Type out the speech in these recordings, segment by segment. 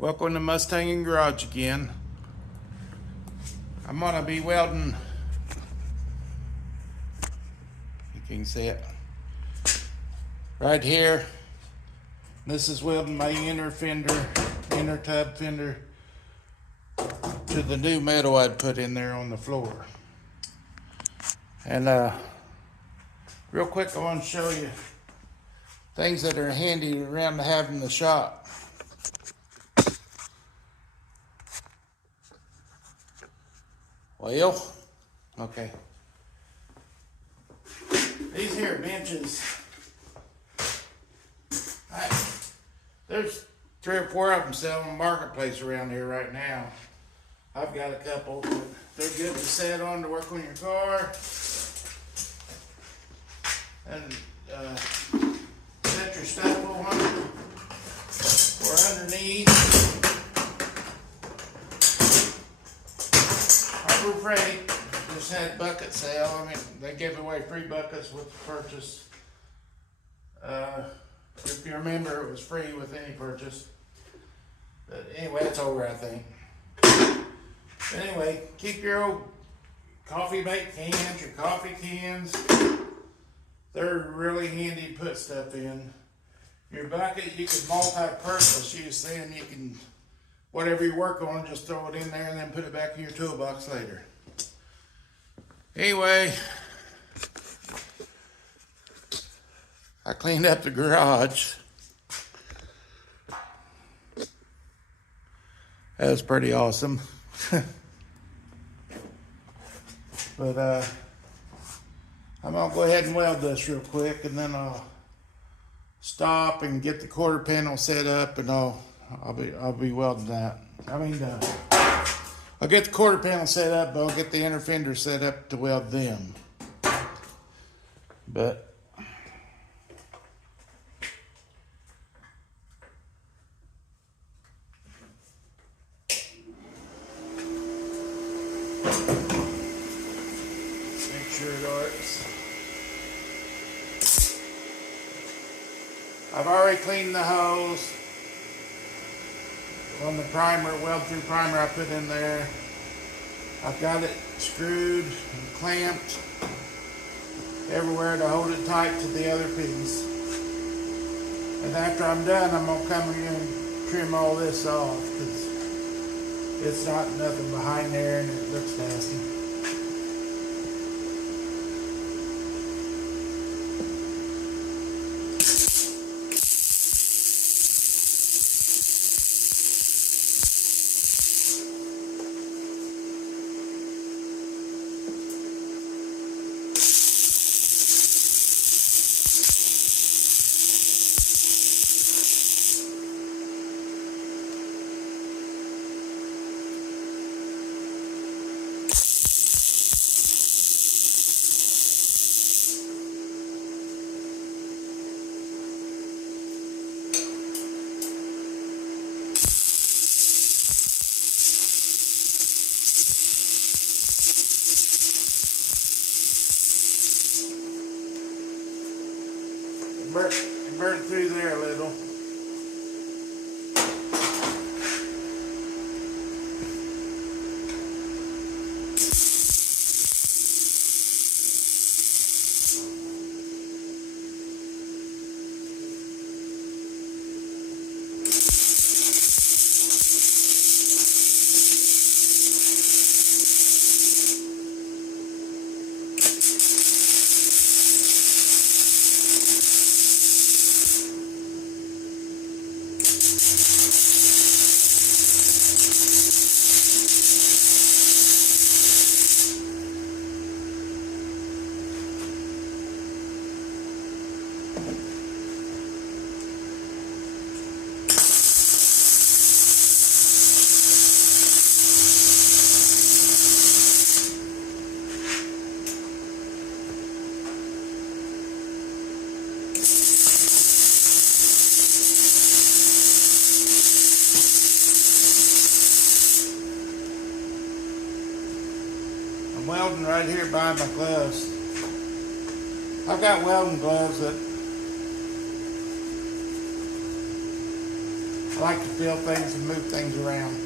Welcome to Must-Sangingarage again. I'm gonna be welding, you can see it right here. This is welding my inner tub fender to the new metal I'd put in there on the floor. And real quick, I want to show you things that are handy around to have in the shop. Well, okay. These here benches, there's 3 or 4 of them selling in the marketplace around here right now. I've got a couple, but they're good to set on to work on your car. And set your stuff on or underneath. Harbor Freight just had bucket sale. I mean, they gave away free buckets with the purchase. If you remember, it was free with any purchase. But anyway, it's over, I think. But anyway, keep your old coffee mate cans, your coffee cans. They're really handy to put stuff in. Your bucket, you can multi-purpose use then. You can, whatever you work on, just throw it in there and then put it back in your toolbox later. Anyway, I cleaned up the garage. That was pretty awesome. But I'm gonna go ahead and weld this real quick, and then I'll stop and get the quarter panel set up, and I'll be welding that. I'll get the quarter panel set up, but I'll get the inner fender set up to weld them. But make sure it works. I've already cleaned the hose. On the primer, weld-through primer I put in there. I've got it screwed and clamped everywhere to hold it tight to the other piece. And after I'm done, I'm gonna come in and trim all this off because it's not nothing behind there and it looks nasty. Burnt through there a little. Welding right here by my gloves. I've got welding gloves that I like to feel things and move things around.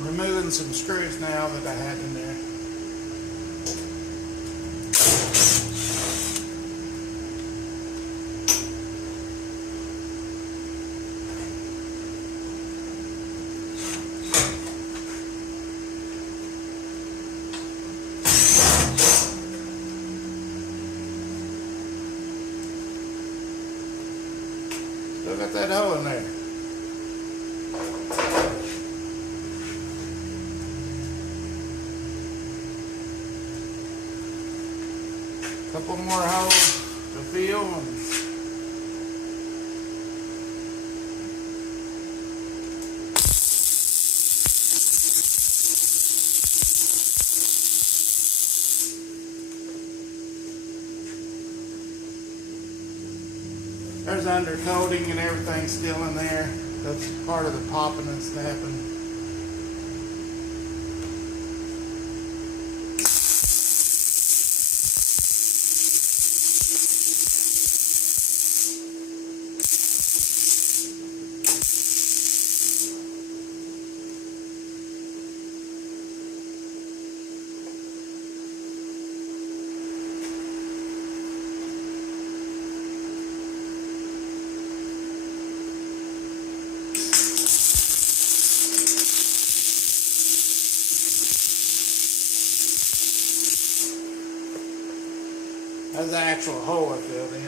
Removing some screws now that I had in there. Still got that hole in there. Couple more holes to fill. There's undercoating and everything still in there. That's part of the popping and snapping. That's the actual hole I filled in.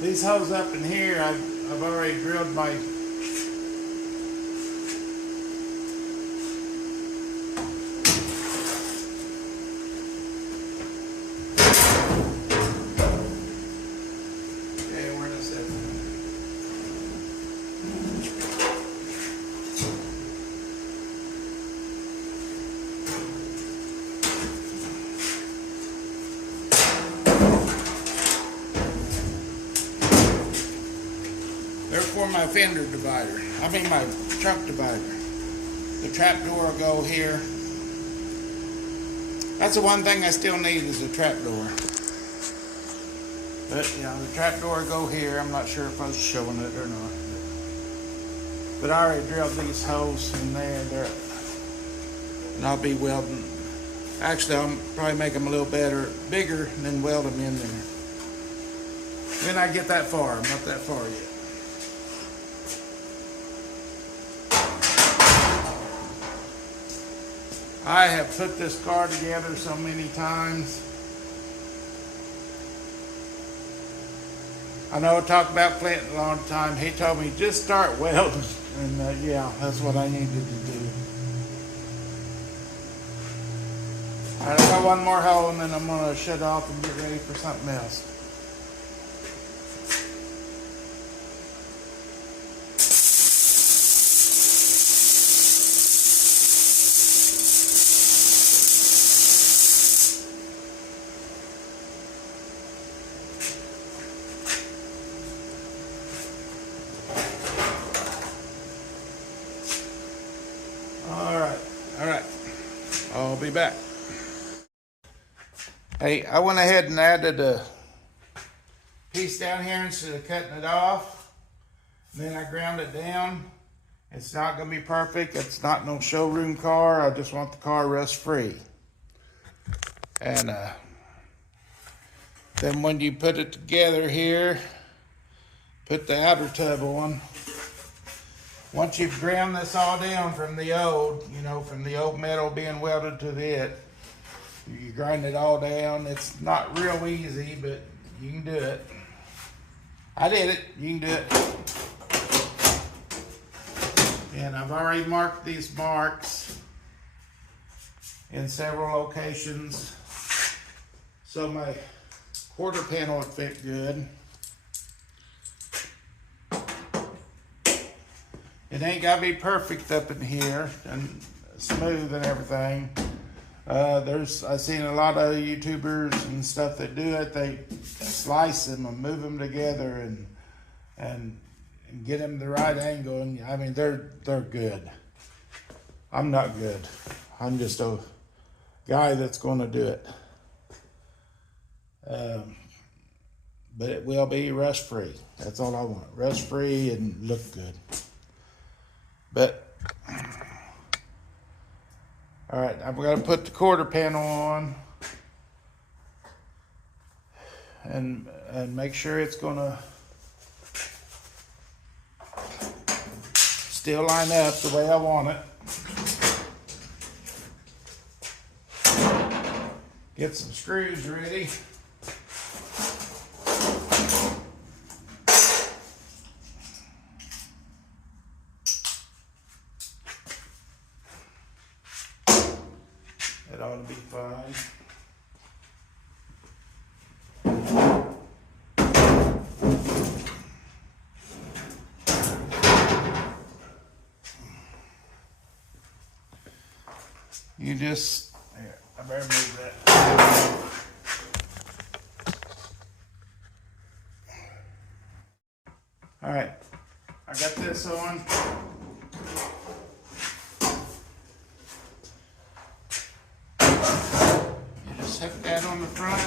These holes up in here, I've already drilled my for my fender divider. I mean my truck divider. The trap door will go here. That's the one thing I still need is a trap door. But you know, the trap door will go here. I'm not sure if I was showing it or not. But I already drilled these holes in there. And I'll be welding. Actually, I'll probably make them a little bigger, and then weld them in there. When I get that far, I'm not that far yet. I have put this car together so many times. I know I talked about Clinton a long time. He told me just start welding, and yeah, that's what I needed to do. All right, I got one more hole, and then I'm gonna shut off and get ready for something else. All right, I'll be back. Hey, I went ahead and added a piece down here instead of cutting it off. Then I ground it down. It's not gonna be perfect. It's not no showroom car. I just want the car rust free. And then when you put it together here, put the outer tub on. Once you've ground this all down from the old, from the old metal being welded to it, you grind it all down. It's not real easy, but you can do it. I did it. You can do it. And I've already marked these marks in several locations, so my quarter panel would fit good. It ain't gotta be perfect up in here and smooth and everything. I've seen a lot of YouTubers and stuff that do it. They slice them and move them together and get them the right angle. And I mean, they're good. I'm not good. I'm just a guy that's going to do it. But it will be rust free. That's all I want. Rust free and look good. But all right, I'm going to put the quarter panel on and make sure it's going to still line up the way I want it. Get some screws ready. It ought to be fine. You just, here, I better move that. All right, I got this on. You just set that on the front.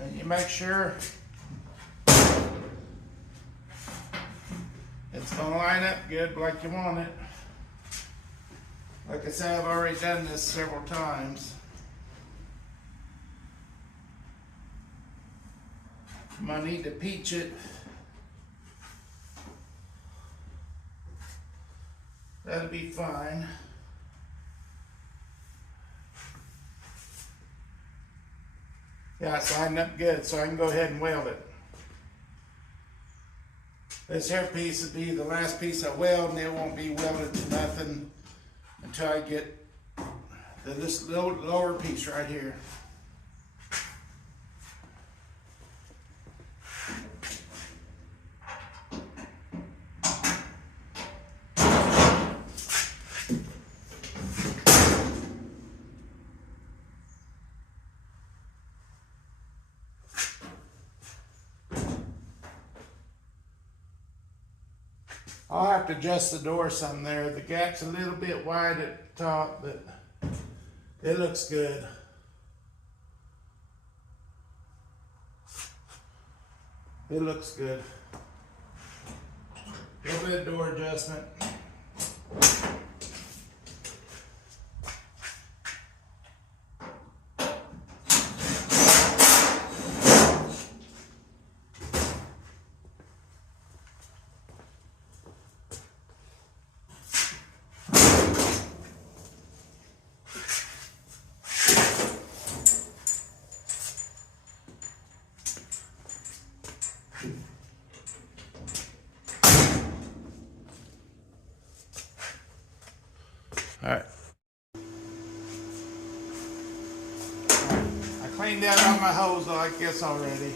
And you make sure it's going to line up good like you want it. Like I said, I've already done this several times. I might need to peach it. That'll be fine. Yeah, it's lined up good, so I can go ahead and weld it. This here piece will be the last piece I weld, and it won't be welded to nothing until I get this little lower piece right here. I'll have to adjust the door some there. The gap's a little bit wide at the top, but it looks good. It looks good. A little bit of door adjustment. All right. I cleaned out all my holes like this already.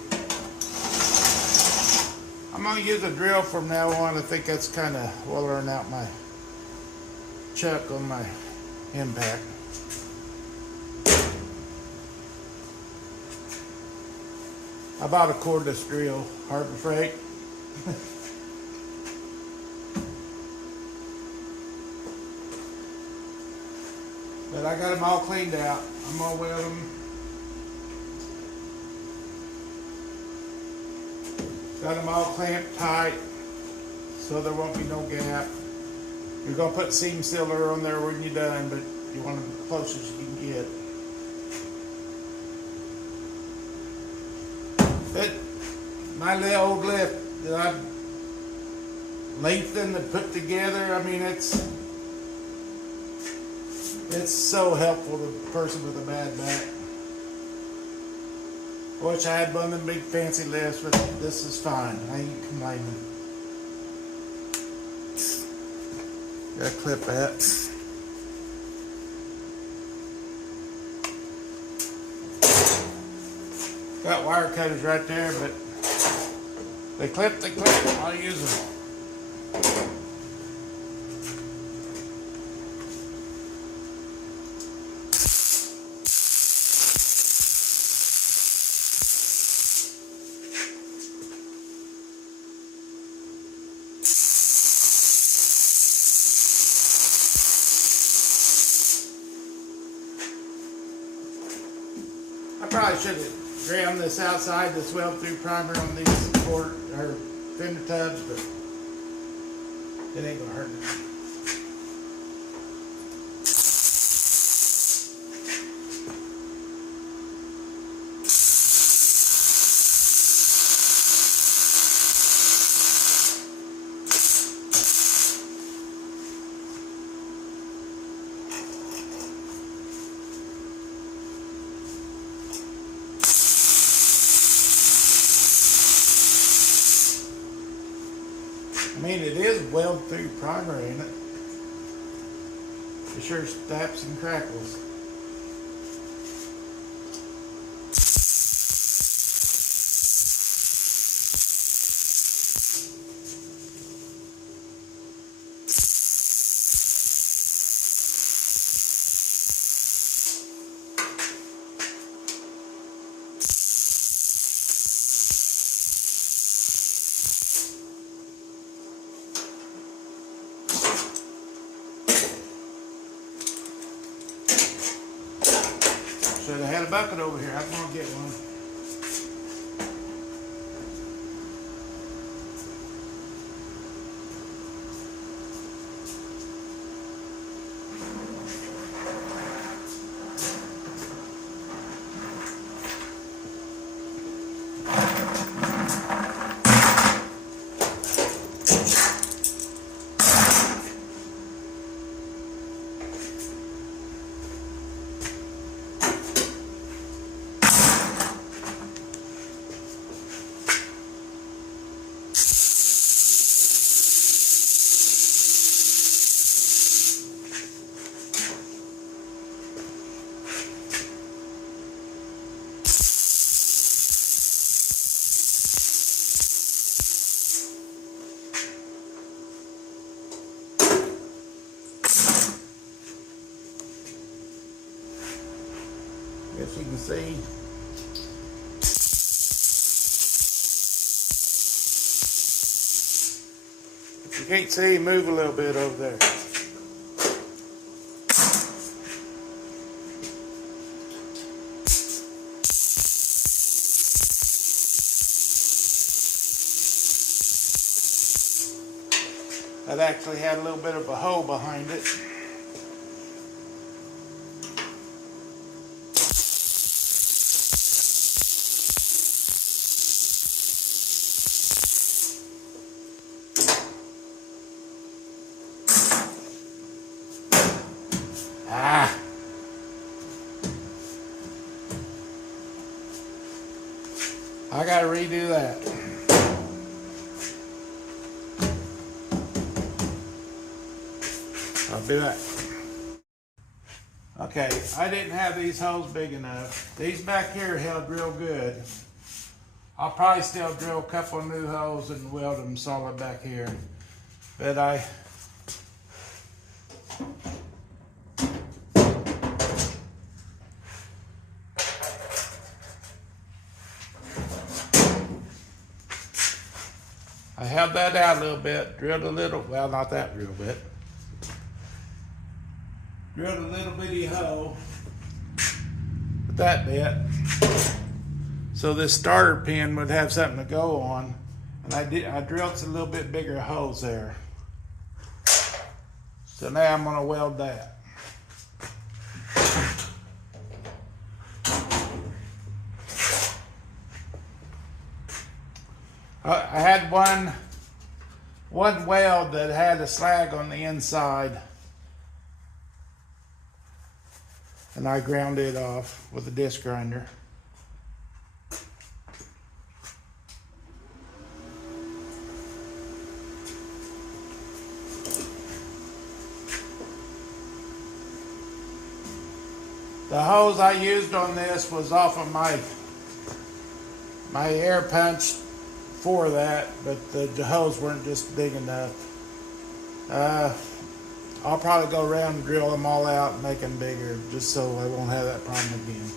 I'm gonna use a drill from now on. I think that's kind of wallering out my chuck on my impact. I bought a cordless drill, Harbor Freight. But I got them all cleaned out. I'm gonna weld them. Got them all clamped tight so there won't be no gap. You're gonna put seam sealer on there when you're done, but you want them as close as you can get. But my little old lift that I lengthened and put together, I mean, it's so helpful to a person with a bad back. I wish I had one of them big fancy lifts, but this is fine. I ain't complaining. Gotta clip that. Got wire cutters right there, but they clip, I'll use them. I probably should have ground this outside, this weld-through primer on these fender tubs, but it ain't gonna hurt nothing. I mean, it is weld-through primer, ain't it? It sure snaps and crackles. Should have had a bucket over here. I'm gonna get one. Guess you can see. If you can't see him move a little bit over there. That actually had a little bit of a hole behind it. I gotta redo that. I'll be back. Okay, I didn't have these holes big enough. These back here held real good. I'll probably still drill a couple of new holes and weld them solid back here. But I held that out a little bit, drilled a little, well, not that real bit. Drilled a little bitty hole with that bit, so this starter pin would have something to go on. And I drilled some little bit bigger holes there. So now I'm gonna weld that. I had one weld that had a slag on the inside, and I ground it off with a disc grinder. The hose I used on this was off of my air punch for that, but the hose weren't just big enough. I'll probably go around and drill them all out and make them bigger, just so I won't have that problem again.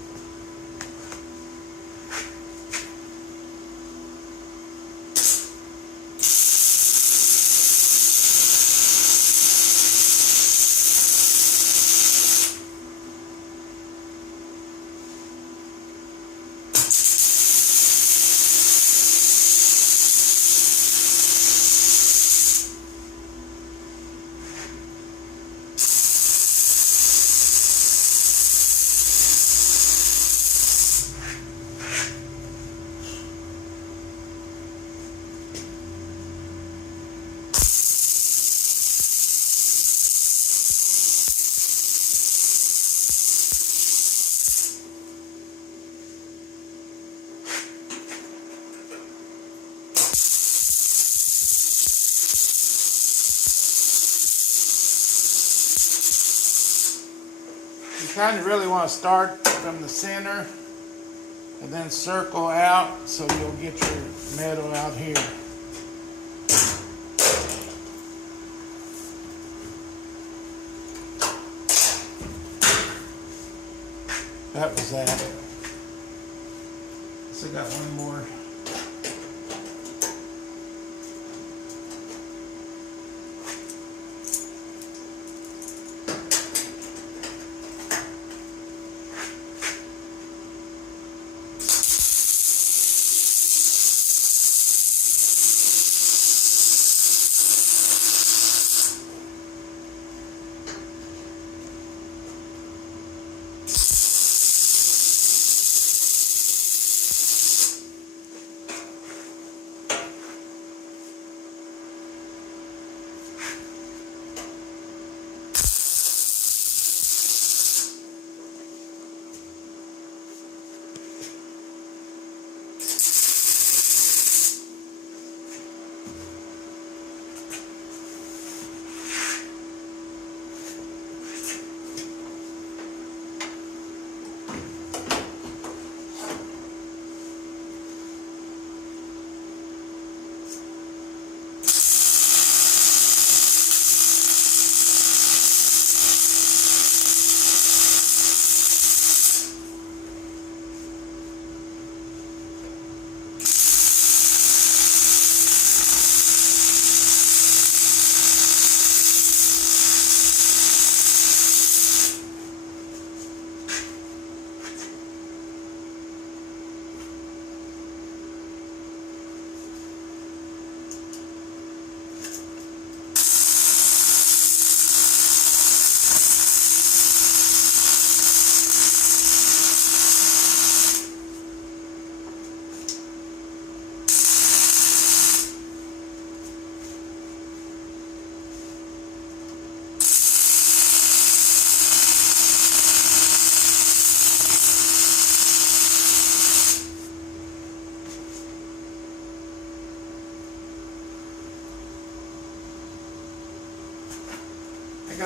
You kind of really want to start from the center and then circle out so you'll get your metal out here. That was that. So I got one more.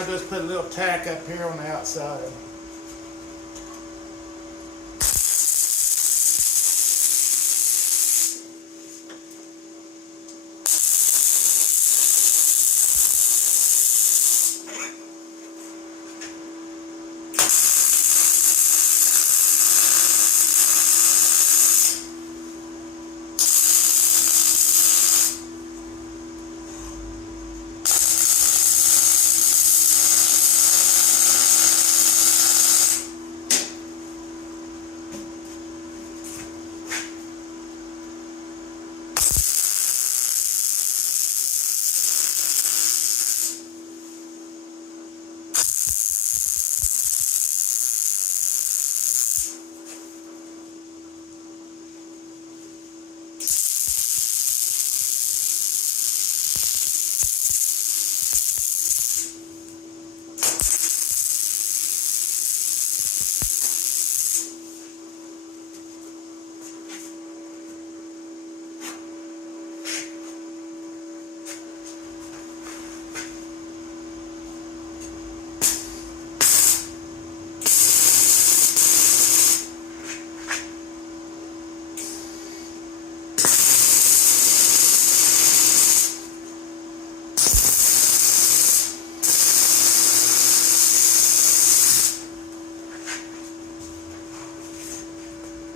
just put a little tack up here on the outside.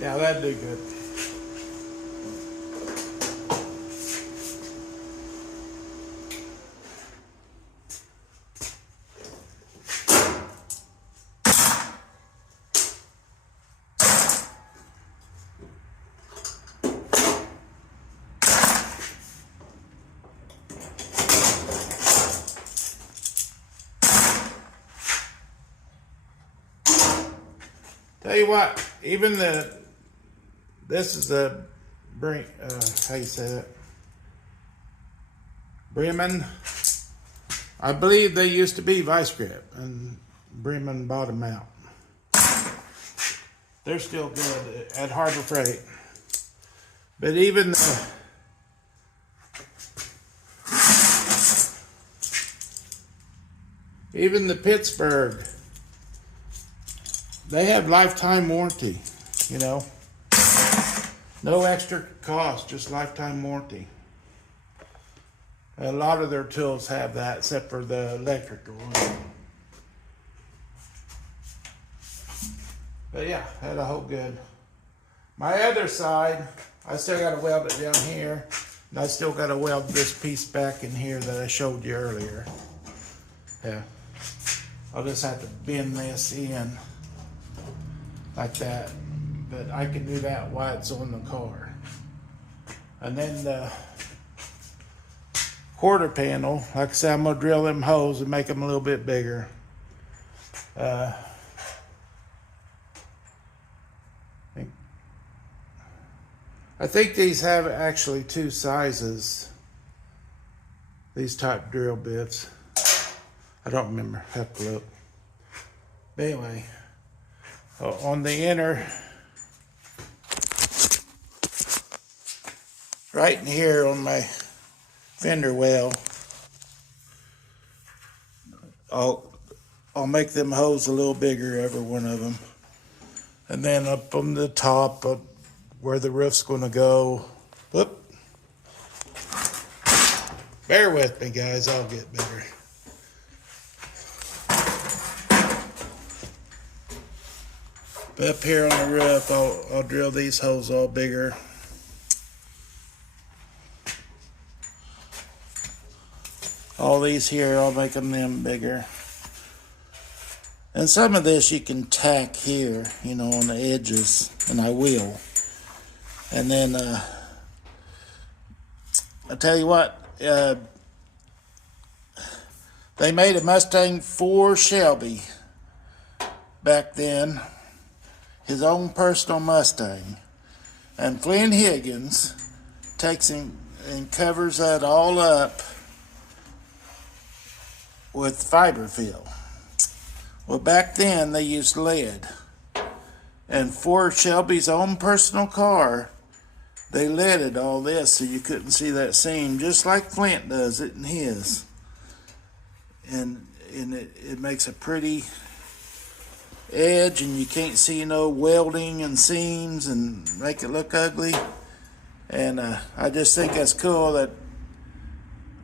Yeah, that'd do good. Tell you what, even this is the how you say that? Bremen. I believe they used to be Vice Grip, and Bremen bought them out. They're still good at Harbor Freight. But even the Pittsburgh, they have lifetime warranty, you know. No extra cost, just lifetime warranty. A lot of their tools have that, except for the electrical one. But yeah, that'll hold good. My other side, I still got to weld it down here. And I still got to weld this piece back in here that I showed you earlier. Yeah. I'll just have to bend this in like that. But I can do that while it's on the car. And then the quarter panel, like I said, I'm going to drill them holes and make them a little bit bigger. I think these have actually two sizes. These type drill bits. I don't remember. Have to look. But anyway, on the inner, right in here on my fender well, I'll make them holes a little bigger, every one of them. And then up on the top, up where the roof's gonna go, whoop. Bear with me, guys, I'll get better. But up here on the roof, I'll drill these holes all bigger. All these here, I'll make them bigger. And some of this you can tack here, you know, on the edges, and I will. And then, I tell you what, they made a Mustang for Shelby back then, his own personal Mustang. And Flint Higgins takes him and covers that all up with fiberfill. Well, back then they used lead. And for Shelby's own personal car, they leaded all this so you couldn't see that seam, just like Flint does it in his. And and it makes a pretty edge, and you can't see no welding and seams and make it look ugly. And I just think that's cool that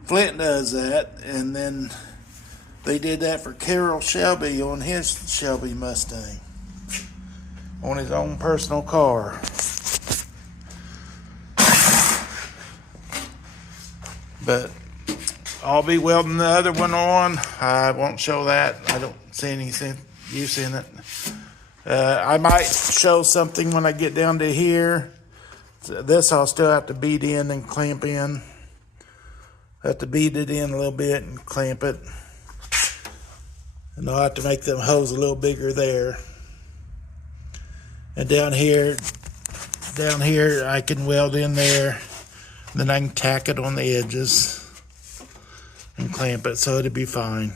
Flint does that. And then they did that for Carroll Shelby on his Shelby Mustang, on his own personal car. But I'll be welding the other one on. I won't show that. I don't see any use in it. I might show something when I get down to here. This I'll still have to beat in and clamp in. I have to beat it in a little bit and clamp it. And I'll have to make them holes a little bigger there. And down here I can weld in there. Then I can tack it on the edges and clamp it so it'll be fine.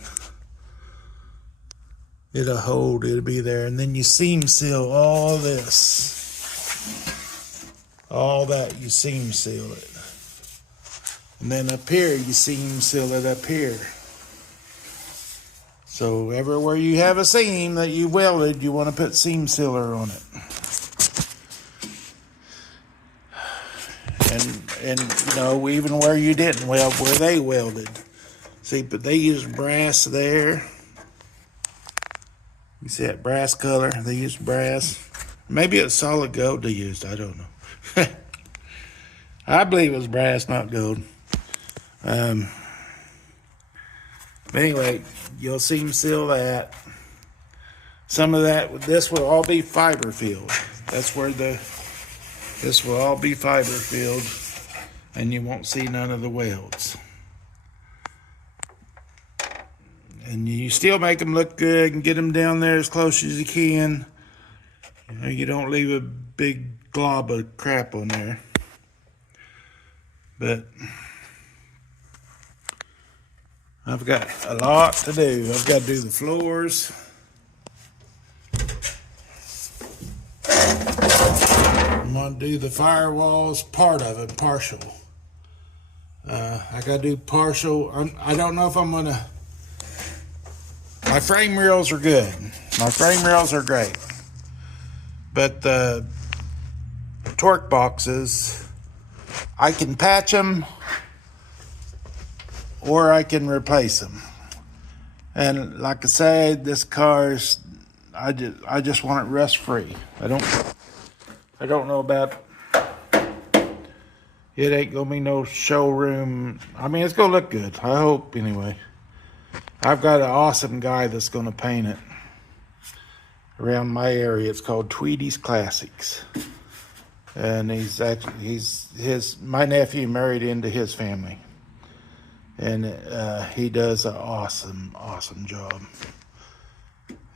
It'll hold, it'll be there. And then you seam seal all this. All that, you seam seal it. And then up here, you seam seal it up here. So everywhere you have a seam that you welded, you want to put seam sealer on it. And you know, even where you didn't weld, where they welded. See, but they used brass there. You see that brass color? They used brass. Maybe it's solid gold they used. I don't know. I believe it was brass, not gold. But anyway, you'll seam seal that. Some of that, this will all be fiber filled. That's where this will all be fiber filled, and you won't see none of the welds. And you still make them look good and get them down there as close as you can. You know, you don't leave a big glob of crap on there. But I've got a lot to do. I've got to do the floors. I'm going to do the firewalls, part of it, partial. I got to do partial. I don't know if I'm going to... My frame rails are good. My frame rails are great. But the torque boxes, I can patch them or I can replace them. And like I said, this car's, I just want it rust free. I don't know about, it ain't gonna be no showroom. I mean, it's gonna look good, I hope anyway. I've got an awesome guy that's gonna paint it around my area. It's called Tweedy's Classics. And my nephew married into his family. And he does an awesome job.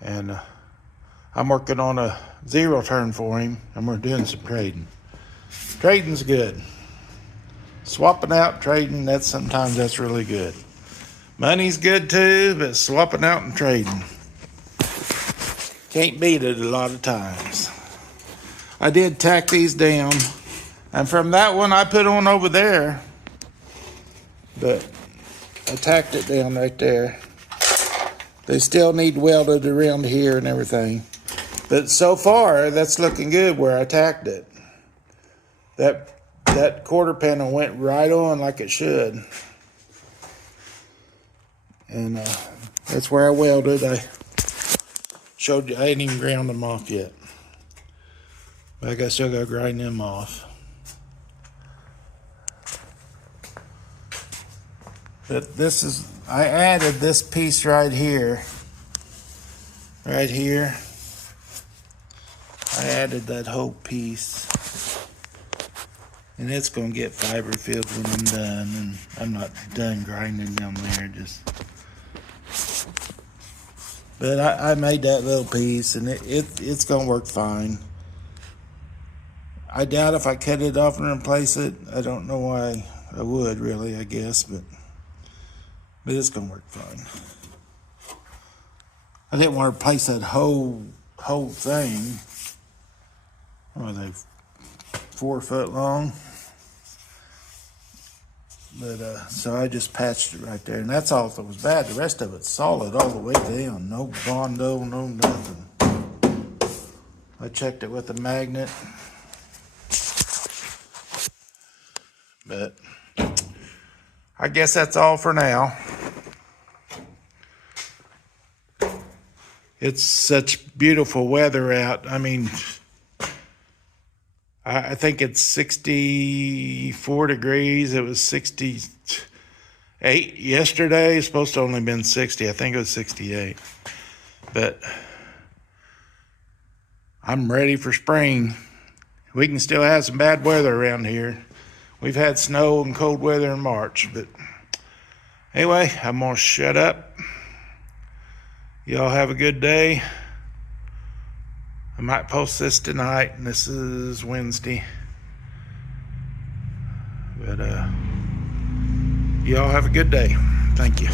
And I'm working on a zero turn for him, and we're doing some trading. Trading's good. Swapping out, trading, sometimes that's really good. Money's good too, but swapping out and trading, can't beat it a lot of times. I did tack these down, and from that one I put on over there, but I tacked it down right there. They still need welded around here and everything, but so far that's looking good where I tacked it. That quarter panel went right on like it should. And that's where I welded. I showed you, I ain't even ground them off yet. But I guess still gotta grind them off. But this is, I added this piece right here. Right here. I added that whole piece. And it's gonna get fiber filled when I'm done. And I'm not done grinding down there, just. But I made that little piece, and it's gonna work fine. I doubt if I cut it off and replace it. I don't know why I would, really, I guess, but it's gonna work fine. I didn't want to replace that whole thing. What are they, 4 foot long? But so I just patched it right there, and that's all that was bad. The rest of it's solid all the way down. No Bondo, no nothing. I checked it with a magnet, but I guess that's all for now. It's such beautiful weather out. I mean, I think it's 64 degrees. It was 68 yesterday. It's supposed to only been 60. I think it was 68. But I'm ready for spring. We can still have some bad weather around here. We've had snow and cold weather in March. But anyway, I'm going to shut up. Y'all have a good day. I might post this tonight, and this is Wednesday. But y'all have a good day. Thank you.